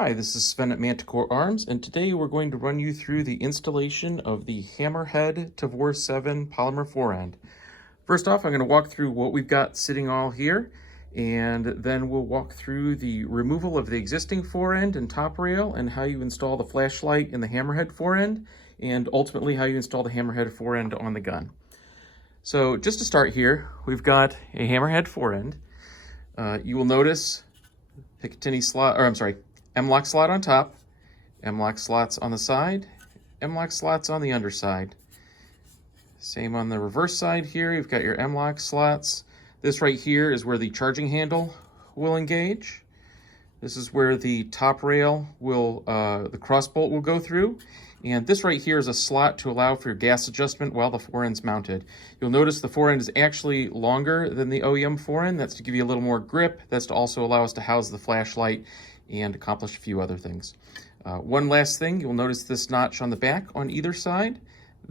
Hi, this is Sven at Manticore Arms, and today we're going to run you through the installation of the Hammerhead Tavor 7 polymer forend. First off, I'm going to walk through what we've got sitting all here, and then we'll walk through the removal of the existing forend and top rail and how you install the flashlight in the Hammerhead forend, and ultimately how you install the Hammerhead forend on the gun. So just to start here, we've got a Hammerhead forend. You will notice Picatinny slot, or I'm sorry, M-lock slot on top, M-lock slots on the side, M-lock slots on the underside. Same on the reverse side here, you've got your M-lock slots. This right here is where the charging handle will engage. This is where the top rail will, the cross bolt will go through. And this right here is a slot to allow for your gas adjustment while the forend's mounted. You'll notice the forend is actually longer than the OEM forend. That's to give you a little more grip. That's to also allow us to house the flashlight and accomplish a few other things. One last thing, you'll notice this notch on the back on either side.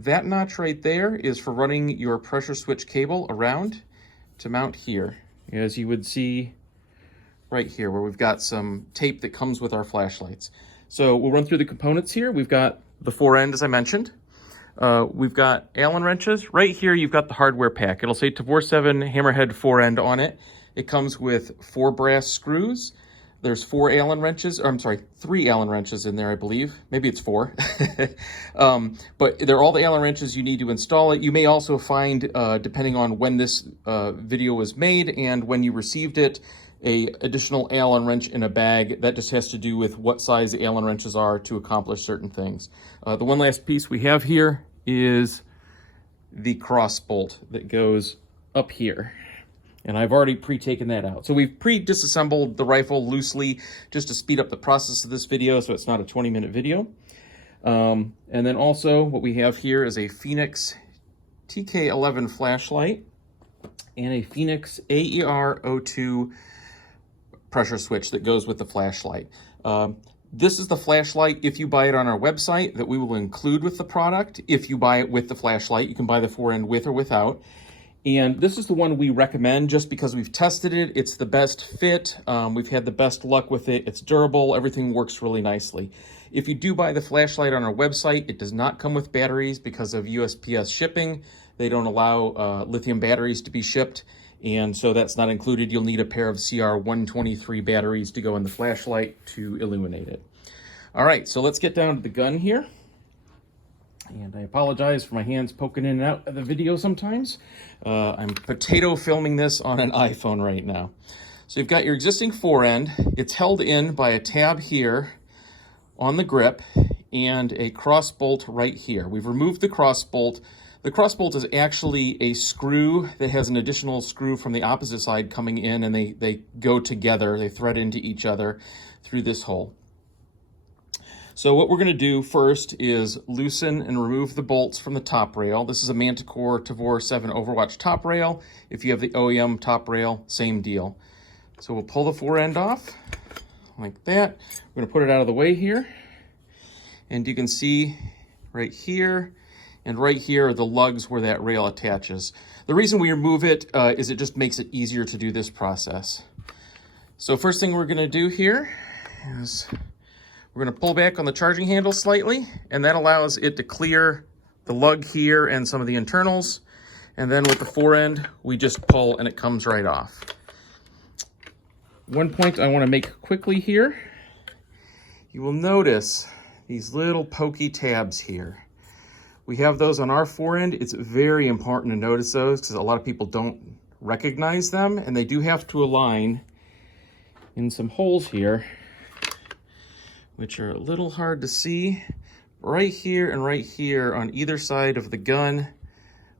That notch right there is for running your pressure switch cable around to mount here, as you would see right here where we've got some tape that comes with our flashlights. So we'll run through the components here. We've got the forend, as I mentioned. We've got Allen wrenches. Right here you've got the hardware pack. It'll say Tavor 7 Hammerhead forend on it. It comes with 4 brass screws. There's 4 Allen wrenches, or I'm sorry, 3 Allen wrenches in there, I believe. Maybe it's 4. But they're all the Allen wrenches you need to install it. You may also find, depending on when this video was made and when you received it, a additional Allen wrench in a bag. That just has to do with what size the Allen wrenches are to accomplish certain things. The one last piece we have here is the cross bolt that goes up here. And I've already pre-taken that out. So we've pre-disassembled the rifle loosely just to speed up the process of this video so it's not a 20-minute video. And then also what we have here is a Phoenix TK11 flashlight and a Phoenix AER02 pressure switch that goes with the flashlight. This is the flashlight if you buy it on our website that we will include with the product. If you buy it with the flashlight, you can buy the forend with or without. And this is the one we recommend just because we've tested it. It's the best fit. We've had the best luck with it. It's durable. Everything works really nicely. If you do buy the flashlight on our website, it does not come with batteries because of USPS shipping. They don't allow lithium batteries to be shipped, and so that's not included. You'll need a pair of CR123 batteries to go in the flashlight to illuminate it. All right, so let's get down to the gun here. And I apologize for my hands poking in and out of the video sometimes. I'm potato filming this on an iPhone right now. So you've got your existing forend. It's held in by a tab here on the grip and a cross bolt right here. We've removed the cross bolt. The cross bolt is actually a screw that has an additional screw from the opposite side coming in, and they go together. They thread into each other through this hole. So what we're going to do first is loosen and remove the bolts from the top rail. This is a Manticore Tavor 7 Overwatch top rail. If you have the OEM top rail, same deal. So we'll pull the forend off like that. We're going to put it out of the way here. And you can see right here and right here are the lugs where that rail attaches. The reason we remove it is it just makes it easier to do this process. So first thing we're going to do here is we're going to pull back on the charging handle slightly, and that allows it to clear the lug here and some of the internals. And then with the forend, we just pull and it comes right off. One point I want to make quickly here, you will notice these little pokey tabs here. We have those on our forend. It's very important to notice those because a lot of people don't recognize them, and they do have to align in some holes here, which are a little hard to see. Right here and right here on either side of the gun,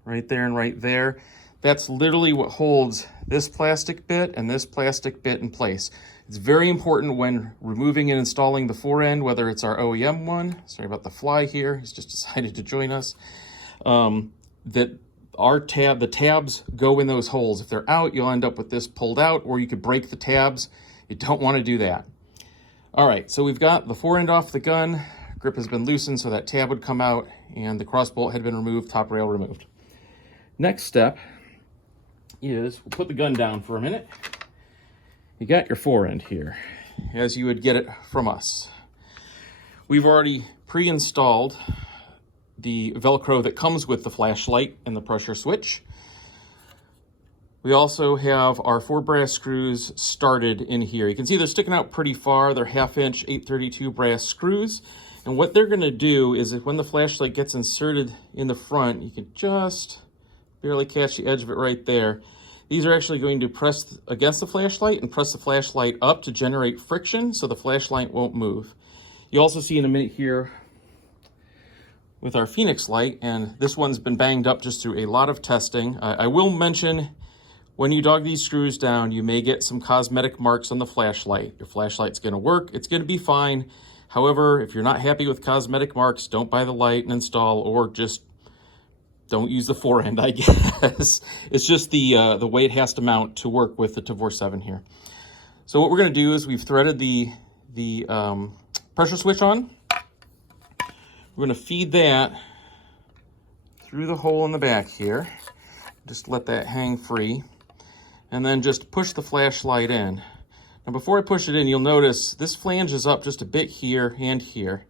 right there and right there, that's literally what holds this plastic bit and this plastic bit in place. It's very important when removing and installing the forend, whether it's our OEM one, sorry about the fly here, he's just decided to join us, that the tabs go in those holes. If they're out, you'll end up with this pulled out, or you could break the tabs. You don't want to do that. All right, so we've got the forend off the gun, grip has been loosened so that tab would come out, and the cross bolt had been removed, top rail removed. Next step is we'll put the gun down for a minute. You got your forend here. as you would get it from us. We've already pre-installed the Velcro that comes with the flashlight and the pressure switch. We also have our 4 brass screws started in here. You can see they're sticking out pretty far. They're 1/2 inch 832 brass screws. And what they're gonna do is if when the flashlight gets inserted in the front, you can just barely catch the edge of it right there. These are actually going to press against the flashlight and press the flashlight up to generate friction so the flashlight won't move. You'll also see in a minute here with our Phoenix light, and this one's been banged up just through a lot of testing. I will mention, when you dog these screws down, you may get some cosmetic marks on the flashlight. Your flashlight's gonna work, it's gonna be fine. However, if you're not happy with cosmetic marks, don't buy the light and install, or just don't use the Forend, I guess. It's just the way it has to mount to work with the Tavor 7 here. So what we're gonna do is we've threaded the pressure switch on. We're gonna feed that through the hole in the back here. Just let that hang free. And then just push the flashlight in. Now before I push it in, you'll notice this flange is up just a bit here and here.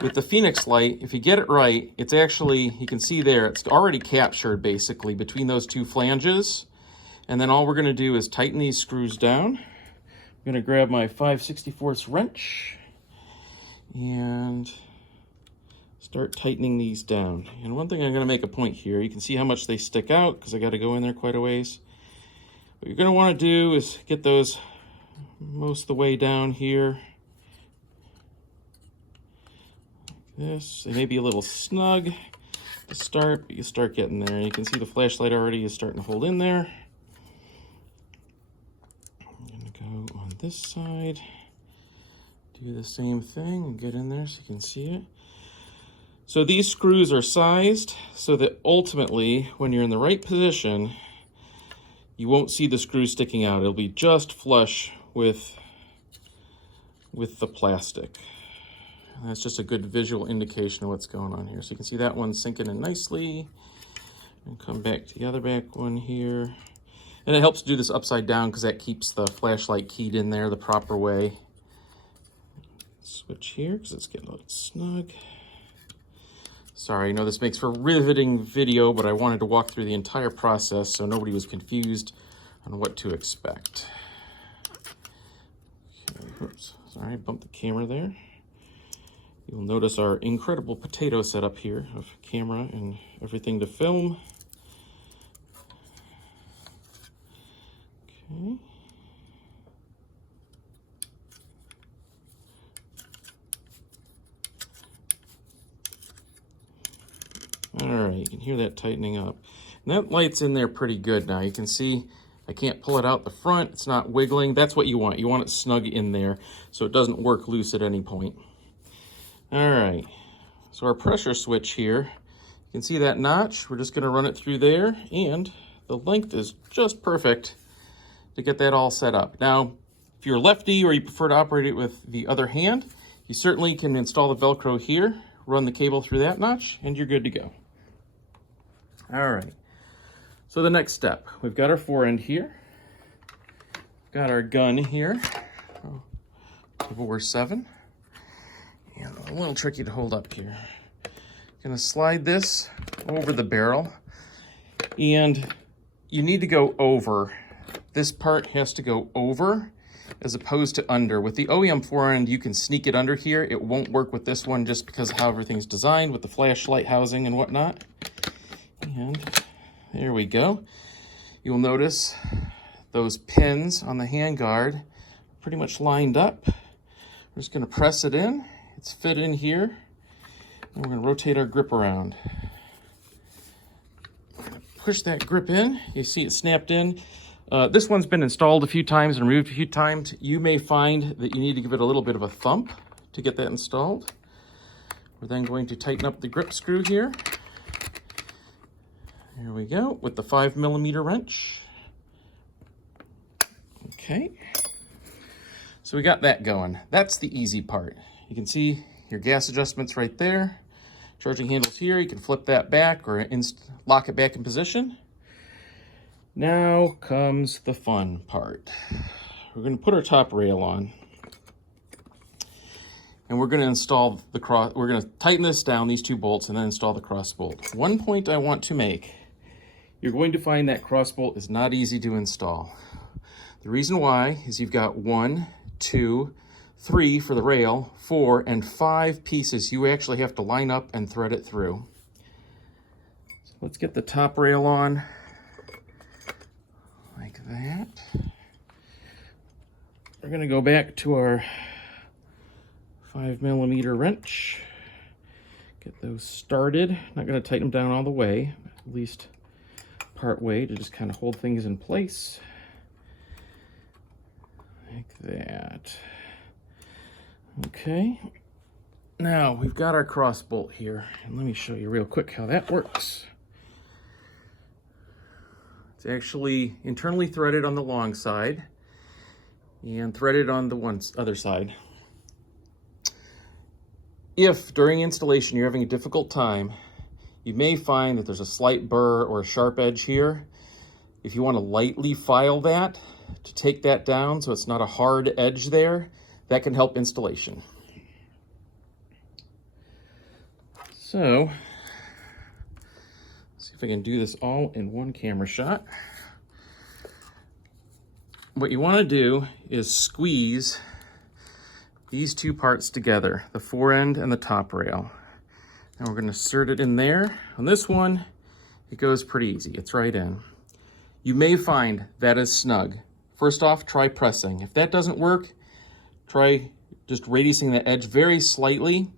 With the Phoenix light, if you get it right, it's actually, you can see there, it's already captured basically between those two flanges. And then all we're gonna do is tighten these screws down. I'm gonna grab my 5/64 wrench and start tightening these down. And one thing I'm gonna make a point here, you can see how much they stick out because I gotta go in there quite a ways. What you're gonna wanna do is get those most of the way down here. This, they may be a little snug to start, but you start getting there. You can see the flashlight already is starting to hold in there. I'm gonna go on this side, do the same thing and get in there so you can see it. So these screws are sized so that ultimately, when you're in the right position, you won't see the screws sticking out. It'll be just flush with the plastic. And that's just a good visual indication of what's going on here. So you can see that one sinking in nicely. And come back to the other back one here. And it helps to do this upside down because that keeps the flashlight keyed in there the proper way. Switch here because it's getting a little snug. Sorry, I know this makes for a riveting video, but I wanted to walk through the entire process so nobody was confused on what to expect. Okay, oops, sorry, I bumped the camera there. You'll notice our incredible potato setup here of camera and everything to film. Okay. All right, you can hear that tightening up. And that light's in there pretty good now. You can see I can't pull it out the front. It's not wiggling. That's what you want. You want it snug in there so it doesn't work loose at any point. All right, so our pressure switch here, you can see that notch. We're just gonna run it through there, and the length is just perfect to get that all set up. Now, if you're lefty or you prefer to operate it with the other hand, you certainly can install the Velcro here, run the cable through that notch, and you're good to go. All right, so the next step, we've got our Forend here, got our gun here, Tavor 7. And a little tricky to hold up here. Gonna slide this over the barrel, and you need to go over. This part has to go over as opposed to under. With the OEM Forend, you can sneak it under here. It won't work with this one just because of how everything's designed with the flashlight housing and whatnot. And there we go. You'll notice those pins on the handguard pretty much lined up. We're just gonna press it in. It's fit in here, and we're going to rotate our grip around. Push that grip in. You see it snapped in. This one's been installed a few times and removed a few times. You may find that you need to give it a little bit of a thump to get that installed. We're then going to tighten up the grip screw here. Here we go, with the 5mm wrench. Okay. So we got that going. That's the easy part. You can see your gas adjustments right there. Charging handles here. You can flip that back or lock it back in position. Now comes the fun part. we're going to put our top rail on. And we're going to install the cross, we're going to tighten this down, these two bolts, and then install the cross bolt. One point I want to make, you're going to find that cross bolt is not easy to install. The reason why is you've got 1, 2, 3 for the rail, 4, and 5 pieces you actually have to line up and thread it through. So let's get the top rail on like that. We're going to go back to our 5mm wrench, get those started. Not going to tighten them down all the way, at least part way, to just kind of hold things in place like that. Okay, now we've got our cross bolt here, and let me show you real quick how that works. It's actually internally threaded on the long side and threaded on the other side. If during installation you're having a difficult time, you may find that there's a slight burr or a sharp edge here. If you want to lightly file that to take that down so it's not a hard edge there, that can help installation. So, let's see if I can do this all in one camera shot. What you want to do is squeeze these two parts together, the forend and the top rail. And we're going to insert it in there. On this one, it goes pretty easy. It's right in. You may find that is snug. First off, try pressing. If that doesn't work, try just radiusing the edge very slightly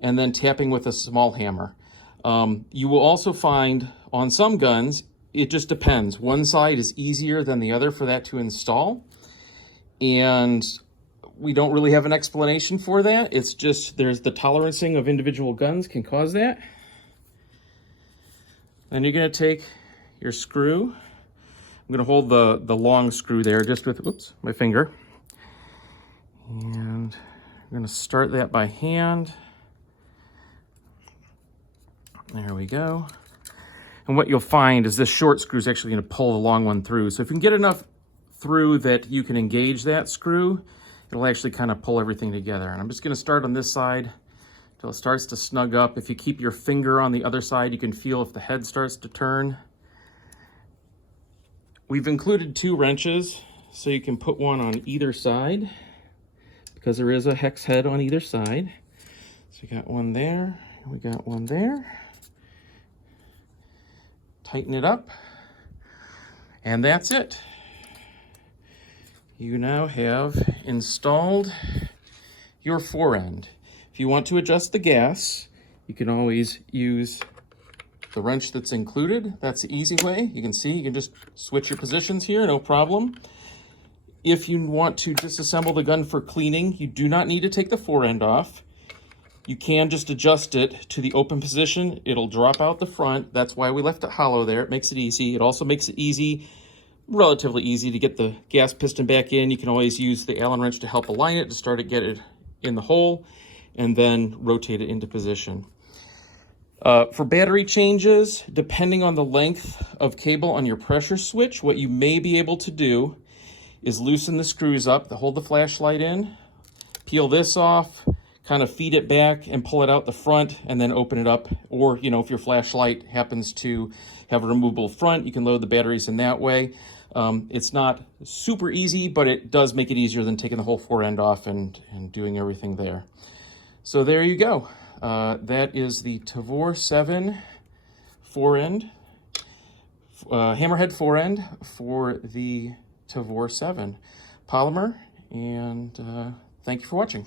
and then tapping with a small hammer. You will also find on some guns, it just depends. One side is easier than the other for that to install. And we don't really have an explanation for that. It's just there's the tolerancing of individual guns can cause that. Then you're going to take your screw. I'm going to hold the long screw there just with, oops, my finger. And I'm going to start that by hand. There we go. And what you'll find is this short screw is actually going to pull the long one through. So if you can get enough through that you can engage that screw, it'll actually kind of pull everything together. And I'm just going to start on this side until it starts to snug up. If you keep your finger on the other side, you can feel if the head starts to turn. We've included 2 wrenches, so you can put one on either side because there is a hex head on either side. So we got one there, and we got one there. Tighten it up, and that's it. You now have installed your forend. If you want to adjust the gas, you can always use the wrench that's included. That's the easy way. You can see, you can just switch your positions here, no problem. If you want to disassemble the gun for cleaning, you do not need to take the forend off. You can just adjust it to the open position. It'll drop out the front. That's why we left it hollow there. It makes it easy. It also makes it easy, relatively easy, to get the gas piston back in. You can always use the Allen wrench to help align it, to start it, get it in the hole, and then rotate it into position. For battery changes, depending on the length of cable on your pressure switch, what you may be able to do is loosen the screws up that hold the flashlight in, peel this off, kind of feed it back and pull it out the front and then open it up. Or, you know, if your flashlight happens to have a removable front, you can load the batteries in that way. It's not super easy, but it does make it easier than taking the whole forend off and doing everything there. So there you go. That is the Tavor 7 forend, Hammerhead forend for the Tavor 7 polymer. And thank you for watching.